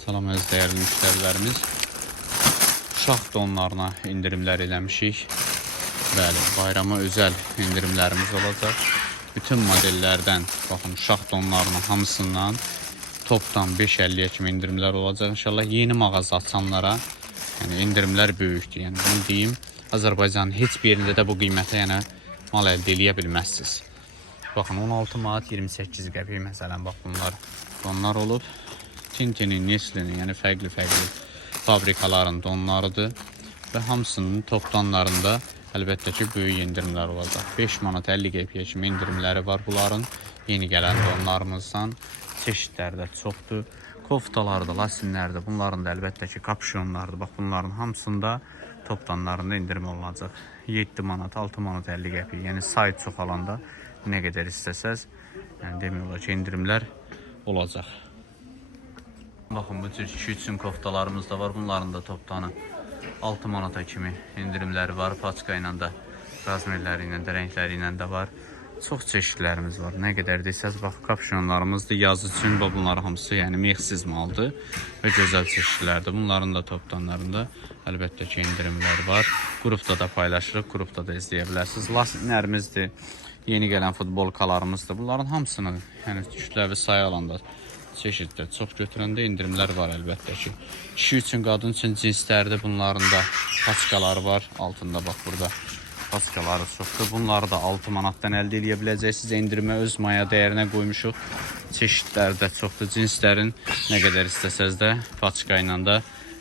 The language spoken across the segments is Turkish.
Salam əziz dəyərli müştərilərimiz. Uşaq donlarına indirimlər eləmişik. Bəli, bayrama özəl indirimlərimiz olacaq. Bütün modellərdən, baxın, uşaq donlarının hamısından topdan 5.50-yə kimi indirimlər olacaq. İnşallah yeni mağaza açanlara yəni indirimlər böyükdür. Yəni bunu deyim, Azərbaycanın heç bir yerində də bu qiymətə yəni mal əldə edə bilməzsiniz. Baxın 16 manat 28 qəpik məsələn bax bunlar donlar olub. Tintinin, Nestle'nin yəni fərqli-fərqli fabrikaların donlarıdır və hamısının topdanlarında əlbəttə ki böyük endirimlər olacaq. 5 manat 50 qəpiyə kimi endirimləri var bunların. Yeni gələn donlarımızdan çeşidləri də çoxdur. Koftalarda, lasinlərdə, bunların da əlbəttə ki kapşonlardır. Bax bunların hamısında topdanlarında indirim olacaq. 7 manat, 6 manat 50 qəpik. Yəni sayt çoxalanda nə qədər istəsəz, yəni demək olar ki, endirimlər olacaq. Baxın bu cür 2 üçün koftalarımız da var. Bunların da toptanı 6 manata kimi endirimləri var. Paçka ilə də, razmerləri ilə də, rəngləri ilə də var. Çox çeşidlərimiz var. Nə qədər desəz, bax kapşonlarımızdır. Yaz üçün bu bunlar hamısı yəni mexsiz maldır və gözəl çeşidlərdir. Bunların da topdanlarında əlbəttə ki, endirimlər var. Qrupda da paylaşırıq, qrupda da izləyə bilərsiniz. Lastiklərimizdir. Yeni gələn futbolkalarımızdır. Bunların hamısını, yəni kütləvi sayı alanda çeşiddə çox götürəndə endirimlər var əlbəttə ki. Kişi üçün, qadın üçün cinslərdə bunların da paçkaları var. Altında bax burada paçkaları çoxdur. Bunları da 6 manatdan əldə edə biləcəksiniz. Endirimə öz maya dəyərinə qoymuşuq. Çeşidləri də çoxdur. Cinslərin nə qədər istəsəz də paçka ilə də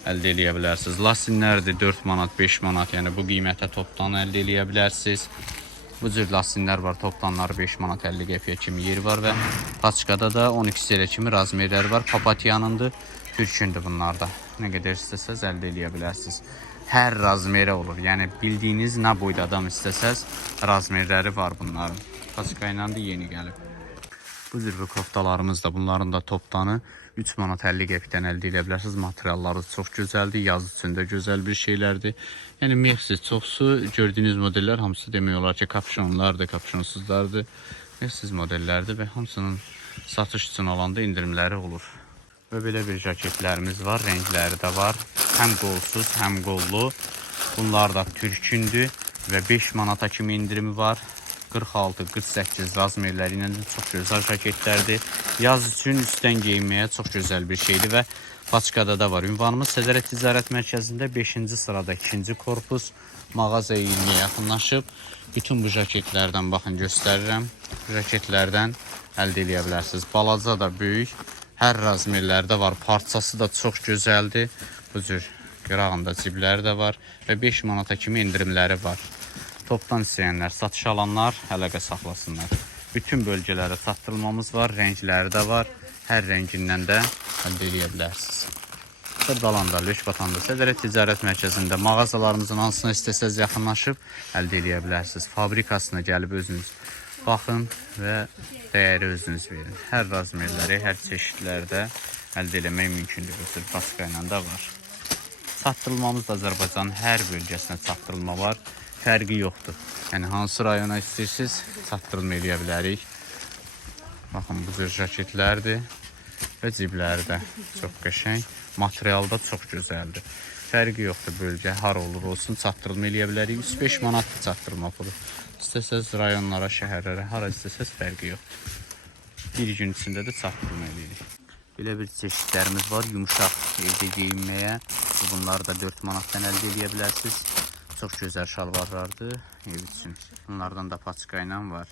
əldə edə bilərsiniz. Lasinlərdir 4 manat, 5 manat, yəni bu qiymətə topdan əldə edə bilərsiniz. Bu cür lastinlər var. Topdanları 5 manat 50 qəpiyə kimi yeri var və paçkada da 12 selə kimi razmerləri var. Papatyanındır, türkündür bunlar da. Nə qədər istəsəz əldə edə bilərsiniz. Hər razmerə olur. Yəni bildiyiniz nə boyda adam istəsəz razmerləri var bunların. Paçka ilə də yeni gəlib. Bu cür koftalarımız da bunların da toptanı 3 manat 50 qəpikdən əldə edə bilərsiniz. Materialları çox gözəldir. Yaz üçün də gözəl bir şeylərdir. Yəni mexsiz çoxsu gördüyünüz modellər hamısı demək olar ki, kapşonlardır, kapşonsuzlardır. Mexsiz modellərdir və hamısının satış üçün olanda indirimləri olur. Və belə bir jaketlərimiz var. Rəngləri də var. Həm qolsuz, həm qollu. Bunlar da türkündür və 5 manata kimi indirimi var. 46-48 razmerləri ilə də çox gözəl jaketlərdir. Yaz üçün üstdən geyinməyə çox gözəl bir şeydir və Paçkada da var. Ünvanımız Sədərət Ticarət Mərkəzində 5-ci sırada 2-ci korpus mağaza 20-yə yaxınlaşıb. Bütün bu jaketlərdən baxın göstərirəm. Jaketlərdən əldə edə bilərsiniz. Balaca da böyük, hər razmerlərdə var. Parçası da çox gözəldir. Bu cür qırağında cibləri də var və 5 manata kimi endirimləri var. Topdan istəyənlər, satış alanlar əlaqə saxlasınlar. Bütün bölgələrə çatdırılmamız var, rəngləri də var. Hər rəngindən də əldə edə bilərsiniz. Xırdalanda, Lökbatanda, Sədərət Ticarət Mərkəzində mağazalarımızın hansına istəsəz yaxınlaşıb əldə edə bilərsiniz. Fabrikasına gəlib özünüz baxın və dəyəri özünüz verin. Hər razmerləri, hər çeşidlərdə əldə etmək mümkündür. Özür baska ilə var. Çatdırılmamız da Azərbaycanın hər bölgəsinə çatdırılma var. Fərqi yoxdur. Yəni hansı rayona istəyirsiniz, çatdırılma eləyə bilərik. Baxın bu cür jaketlərdir və cibləri də çox qəşəng. Material da çox gözəldir. Fərqi yoxdur bölgə, har olur olsun çatdırılma eləyə bilərik. 3-5 manatdır çatdırma pulu. İstəsəz rayonlara, şəhərlərə, hara istəsəz fərqi yoxdur. Bir gün içində də çatdırma eləyirik. Belə bir çeşidlərimiz var, yumuşaq evdə geyinməyə. Bunları da 4 manatdan əldə edə bilərsiniz. Çox gözəl şalvarlardır ev üçün. Bunlardan da paçka ilə var.